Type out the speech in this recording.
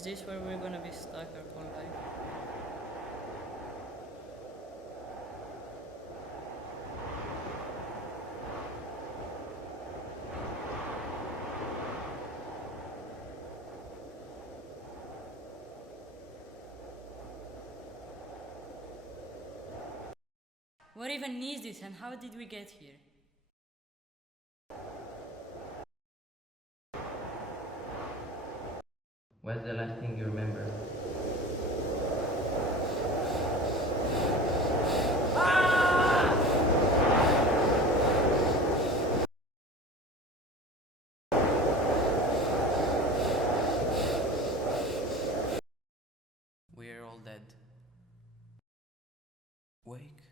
Is this where we're gonna be stuck our whole life? What even is this and how did we get here? What's the last thing you remember? We're all dead. Wake